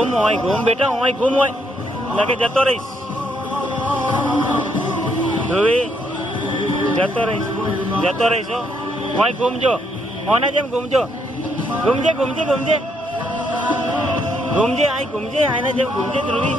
ઘૂમ બેટા ઓય ઘૂમ હોય લાગે જતો રહીશ ધ્રુવી જતો રહીશ ઓય ઘૂમજો ઓના જેમ ઘૂમજો ઘૂમજે આઈ ઘૂમજે આના જેમ ઘૂમજે ધ્રુવી